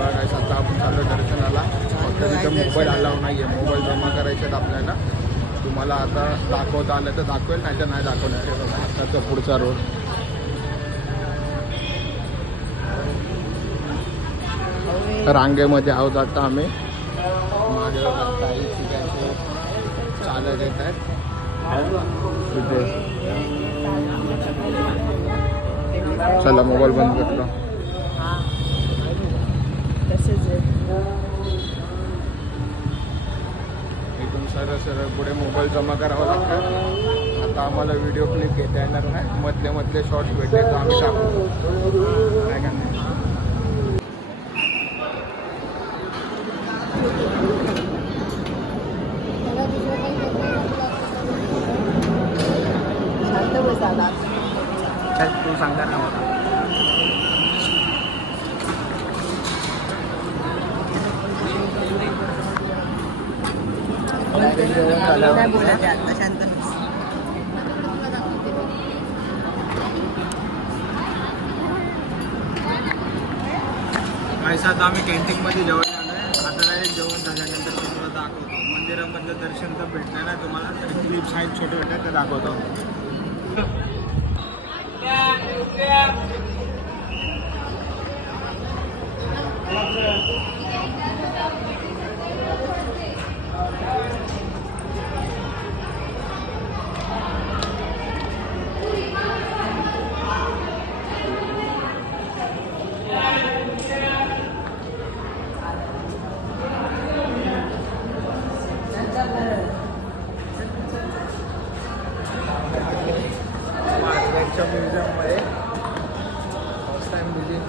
बघा काय आता आपण चाललो दर्शनाला. फक्त तिथं मोबाईल अलाव नाही आहे. मोबाईल जमा करायचे आहेत आपल्याला. तुम्हाला आता दाखवता आलं तर दाखवेल, नाही तर नाही दाखवणार. हे बघा आताचा पुढचा रोड. रांगेमध्ये आहोत आता आम्ही. मागे काही ठिकाणी चालत येत आहेत तिथे. चला मोबाईल बंद करतो. इथून सरळ सरळ पुढे मोबाईल जमा करावा लागतं. आता आम्हाला व्हिडिओ क्लिप घेता येणार नाही. मधले मधले शॉर्ट्स भेटले तर आम्ही टाकू. काय का नाही. तू सांगता ना मला. आता आम्ही कॅन्टीनमध्ये जेवण आलो आहे. आता डायरेक्ट जेवण झाल्यानंतर तुम्हाला दाखवतो. मंदिरामधलं दर्शन तर भेटलं ना तुम्हाला. क्लिप्स आहेत छोटे छोटे ते दाखवतो. म्युझियममध्ये फर्स्ट टाइम विजिट.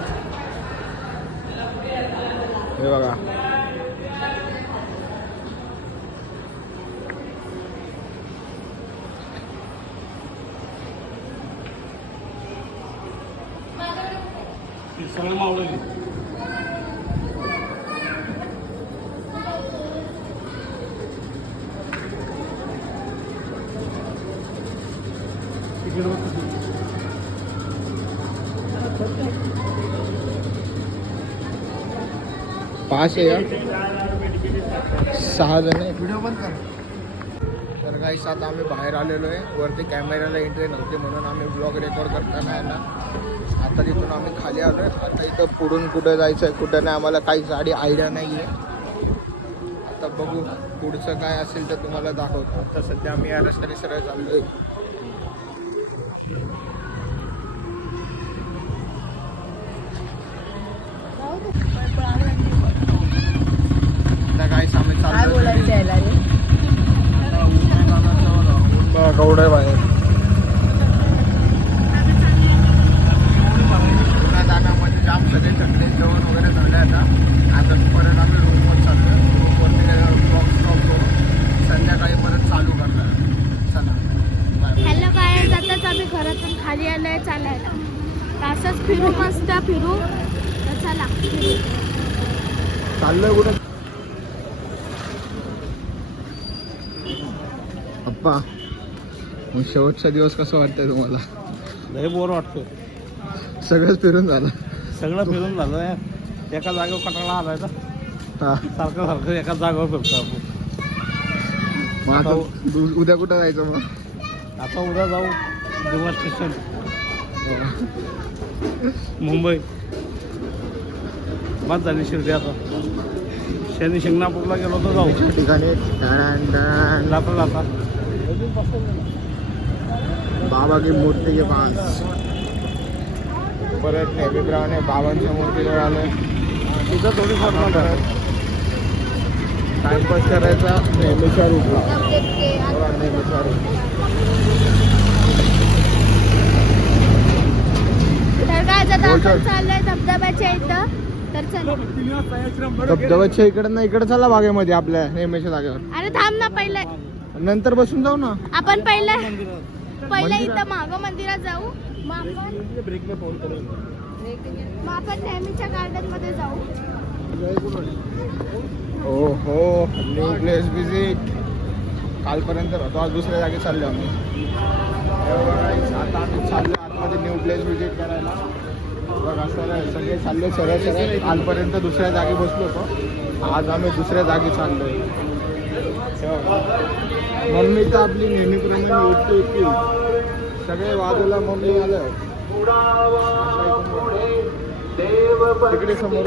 हे बघा सगळं मावळली. पाच आहे का? 6 जण आहे. व्हिडिओ बंद कर. तर काही आता आम्ही बाहेर आलेलो आहे. वरती कॅमेऱ्याला एंट्री नव्हती म्हणून आम्ही ब्लॉग रेकॉर्ड करताना आहे ना. आता तिथून आम्ही खाली आलो आहे. आता इथं पुढून कुठं जायचं आहे कुठं नाही आम्हाला काही साडी आयडिया नाही आहे. आता बघू पुढचं काय असेल तर तुम्हाला दाखवतो. आता सध्या आम्ही या रस्त्याने सरळ चाललो आहे. काय सामे चालू कवडे बाहेर पुन्हा जाण्यामध्ये जाम सगळे सगळे जेवण वगैरे झाले. आता परत आम्ही रूमवर चाललो. रूमवरती गेल्यावर ब्लॉग स्टॉप करून संध्याकाळी परत चालू करणार. चला हॅलो काय आताच आम्ही घरातून खाली आलोय चालायला. असंच फिरू मस्त फिरू. चला चाललोय कुठं अप्पा. मग शेवटचा दिवस कसं वाटतंय तुम्हाला? लय बोर वाटतो. सगळंच फिरून झालं. सगळं फिरून झालं. एका जागेवर कटाळा आलाय ना. सारखं सारखं एका जागेवर फिरतो आपण. मग आता उद्या कुठं जायचं मग? आता उद्या जाऊ दिवा स्टेशन मुंबई. बस झाली शिर्डी. आता शनी शिंगणापूरला गेलो तर जाऊ ठिकाणी. जाता जाता बाबा की मूर्ती के पास परत नेहमीप्रमाणे बाबांच्या मूर्तीवर आलोय. तिथं थोडी परत टाइमपास करायचा नेहमीच्या रूटला. नेहमीचा रूट. तर काय आपण चाललोय धबधब्याच्या इथं. तर चल धबधब्याच्या इकडे ना इकडे चला बागेमध्ये आपल्या नेहमीच्या जागेवर. अरे थांब ना पहिले. नंतर बसून जाऊ ना. आपण पहिले इथं मागं मंदिरात जाऊ. मग आपण नेहमीच्या गार्डन मध्ये जाऊ. हो हो न्यू प्लेस विजिट. कालपर्यंत होतो आज दुसऱ्या जागी चाललो आम्ही. आता आम्ही चाललो आतमध्ये न्यू प्लेस विजिट करायला. बघा सगळे चालले सरळ सरळ. कालपर्यंत दुसऱ्या जागी बसलो होतो, आज आम्ही दुसऱ्या जागी चाललोय. मम्मी तर आपली नेहमीप्रमाणे उठते. सगळे बाजूला मम्मी आलं तिकडे समोर.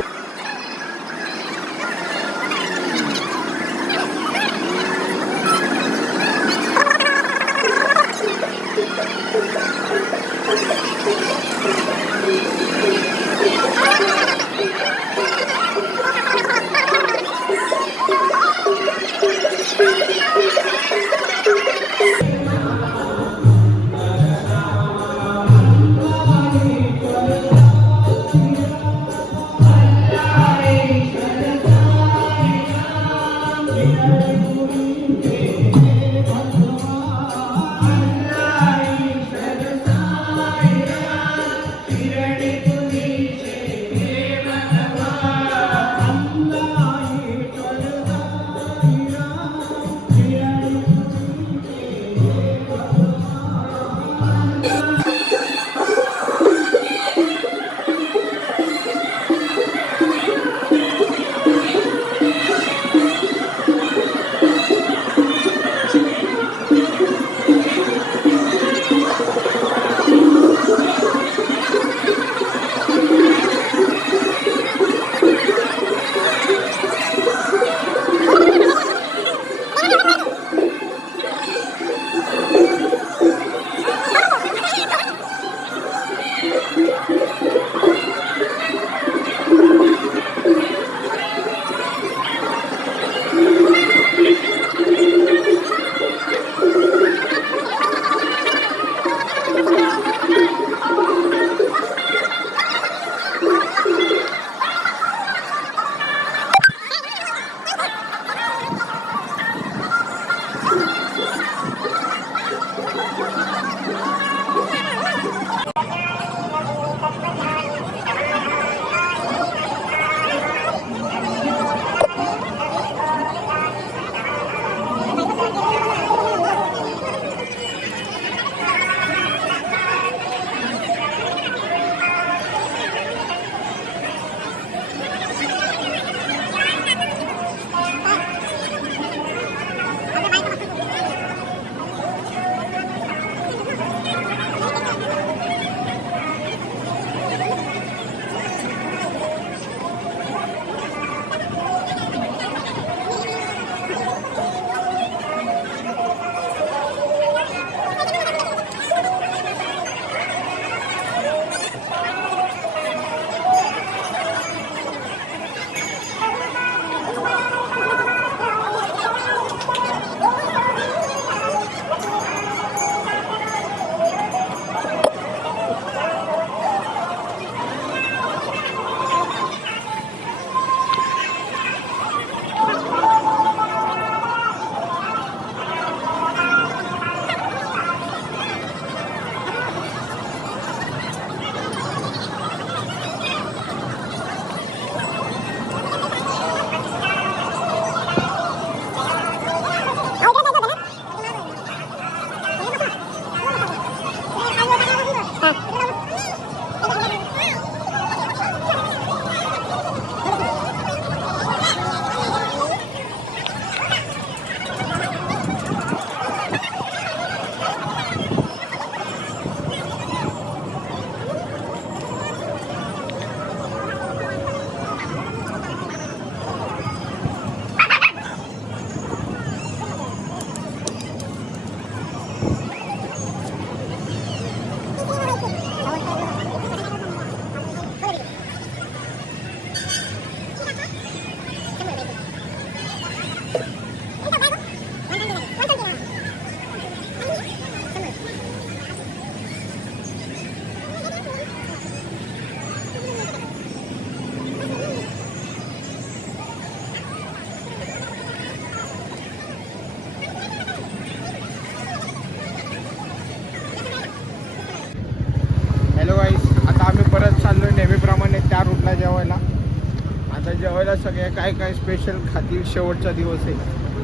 जेवायला सगळे काय काय स्पेशल खातील शेवटचा दिवस आहे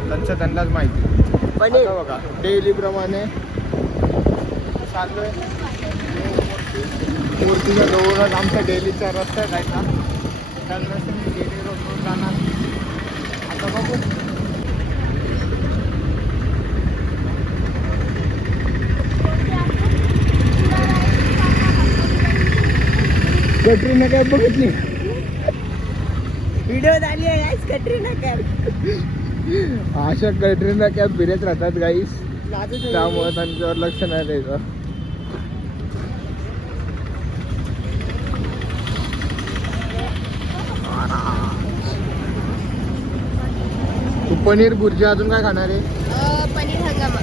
त्यांचं त्यांनाच माहिती. आता बघा डेली प्रमाणे चाललोय मूर्तीच्या जवळच आमचा डेलीचा रस्ता आहे जायचा. त्याच रस्त्याने डेली रोड जाणार. आता बघू. कटरीना कॅब बघितली. व्हिडिओ झाली आहे कटरीना कॅब. अशा कटरीना कॅब फिरत राहतात गाईस, त्यामुळे त्यांच्यावर लक्ष नाही द्यायचं. तू पनीर भुर्जी अजून काय खाणार आहे? पनीर हंगामा.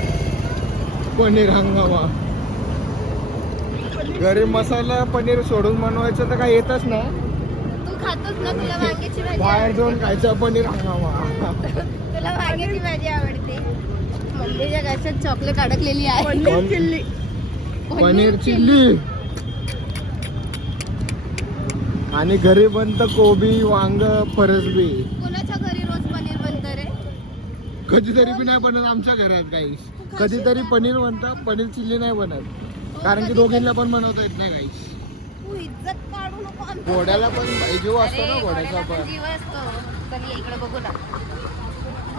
पनीर हंगामा. घरी मसाला पनीर सोडून बनवायचं तर काय येतच ना. तू खातोस ना, तुला वांग्याची भाजी बाहेर आवडते. जाऊन खायचं पनीर हंगामा. तुला वांग्याची भाजी आवडते. मम्मीच्या घशात चॉकलेट अडकलेली आहे. पनीर चिल्ली. पनीर चिल्ली. आणि घरी बनतं कोबी, वांग, फरसबी. कोणाच्या घरी रोज पनीर बनतं रे? कधीतरी बी नाही बनत आमच्या घरात गाईस. कधीतरी पनीर बनतं, पनीर चिल्ली नाही बनत. कारण की दोघींना पण बनवता येत नाही गाईस. तू इज्जत काढू नको आमची. घोड्याला पण जीव असतो ना, अरे, घोड्याचा घोड्याला पण. जीव असतो. चल ये इकडे बघू ना.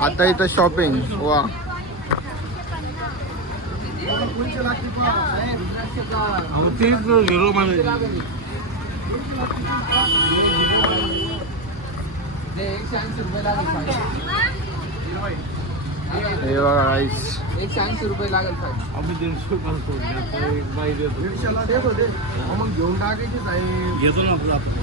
आता इथं शॉपिंग. वा. तेच हिरो मध्ये हे बघा गाईस. 180 रुपये लागेल साहेब. आम्ही 150 रुपये सोडले. एक बाई देतो. मग घेऊन टाकायची साहेब. घेतो ना आपलं आपण.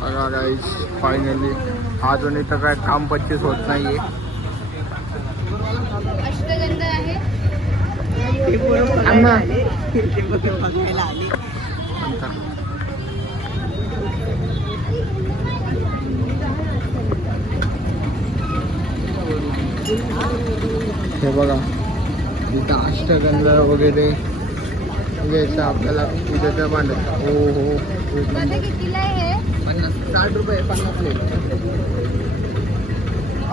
बघा गाईस, फायनली अजून इथं काय काम 25 होत नाहीये. अष्टगंध आहे. ते पोरं बघायला आले. ते पोरं बघायला आले. हे बघा इथं अष्टगंध वगैरे घ्यायचं आपल्याला पूजेच्या भांड्यात. हो हो. दादा कितीला आहे हे? 60 रुपये 50 प्लेट.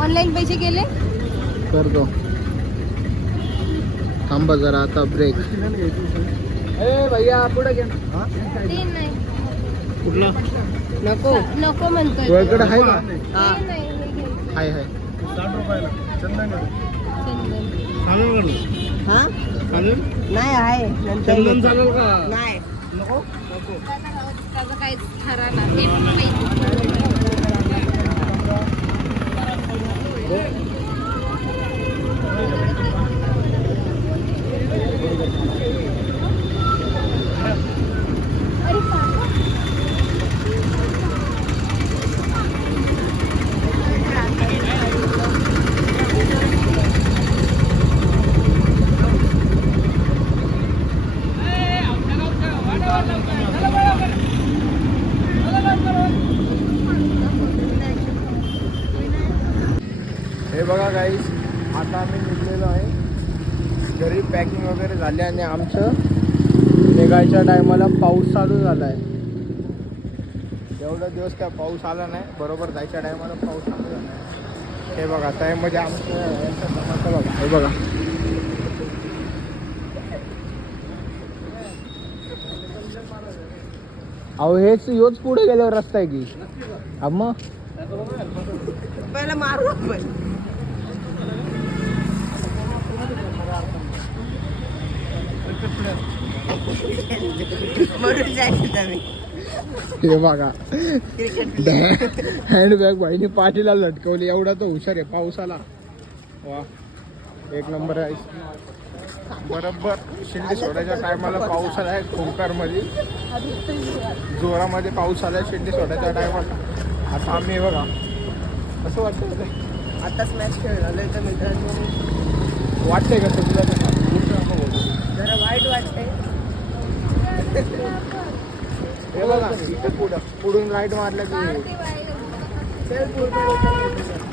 ऑनलाईन पैसे केले? करतो. थांबा जरा आता ब्रेक. ए भैया पुढे घे ना. ते नाही. कुठला? नको. नको म्हणतोय. तुझ्याकडे आहे का? ते नाही, हे घे. हाय हाय. 60 रुपयाला चंदन. चालेल का? हा चालेल. नाही आहे नंतर चंदन घेतो. चालेल का? नाही नको. त्याचं काहीच खरं नाही. हे बघा गाईस, आता आम्ही निघलेलो आहे घरी. पॅकिंग वगैरे झाली आणि आमचं निघायच्या टायमाला पाऊस चालू झाला आहे. एवढा दिवस काय पाऊस आला नाही, बरोबर जायच्या टायमाला पाऊस चालू झाला आहे. हे बघा त्यामध्ये आमचं यांचा तमाशा बघा. हे बघा अहो हेच योच पुढे गेल्यावर रस्ता आहे की. मग पहिला मारू आपण. म्हणून जायचं आम्ही. हे बघा हँडबॅग बाईने पाठीला लटकवली. एवढा तो हुशार आहे पावसाला. वा एक नंबर आहे. बरोबर शिंदे सोडायच्या टायमाला पाऊस आलाय. खोंकारमध्ये जोरामध्ये पाऊस आलाय शिंदे सोडायच्या टायमाला. आता आम्ही बघा असं वाटतं. आताच मॅच खेळलोय तर मित्रांनो वाटतंय का तुला? जरा वाईट वाटतंय. हे बघा इथं पुढून राईट मारलं की चल पुढे.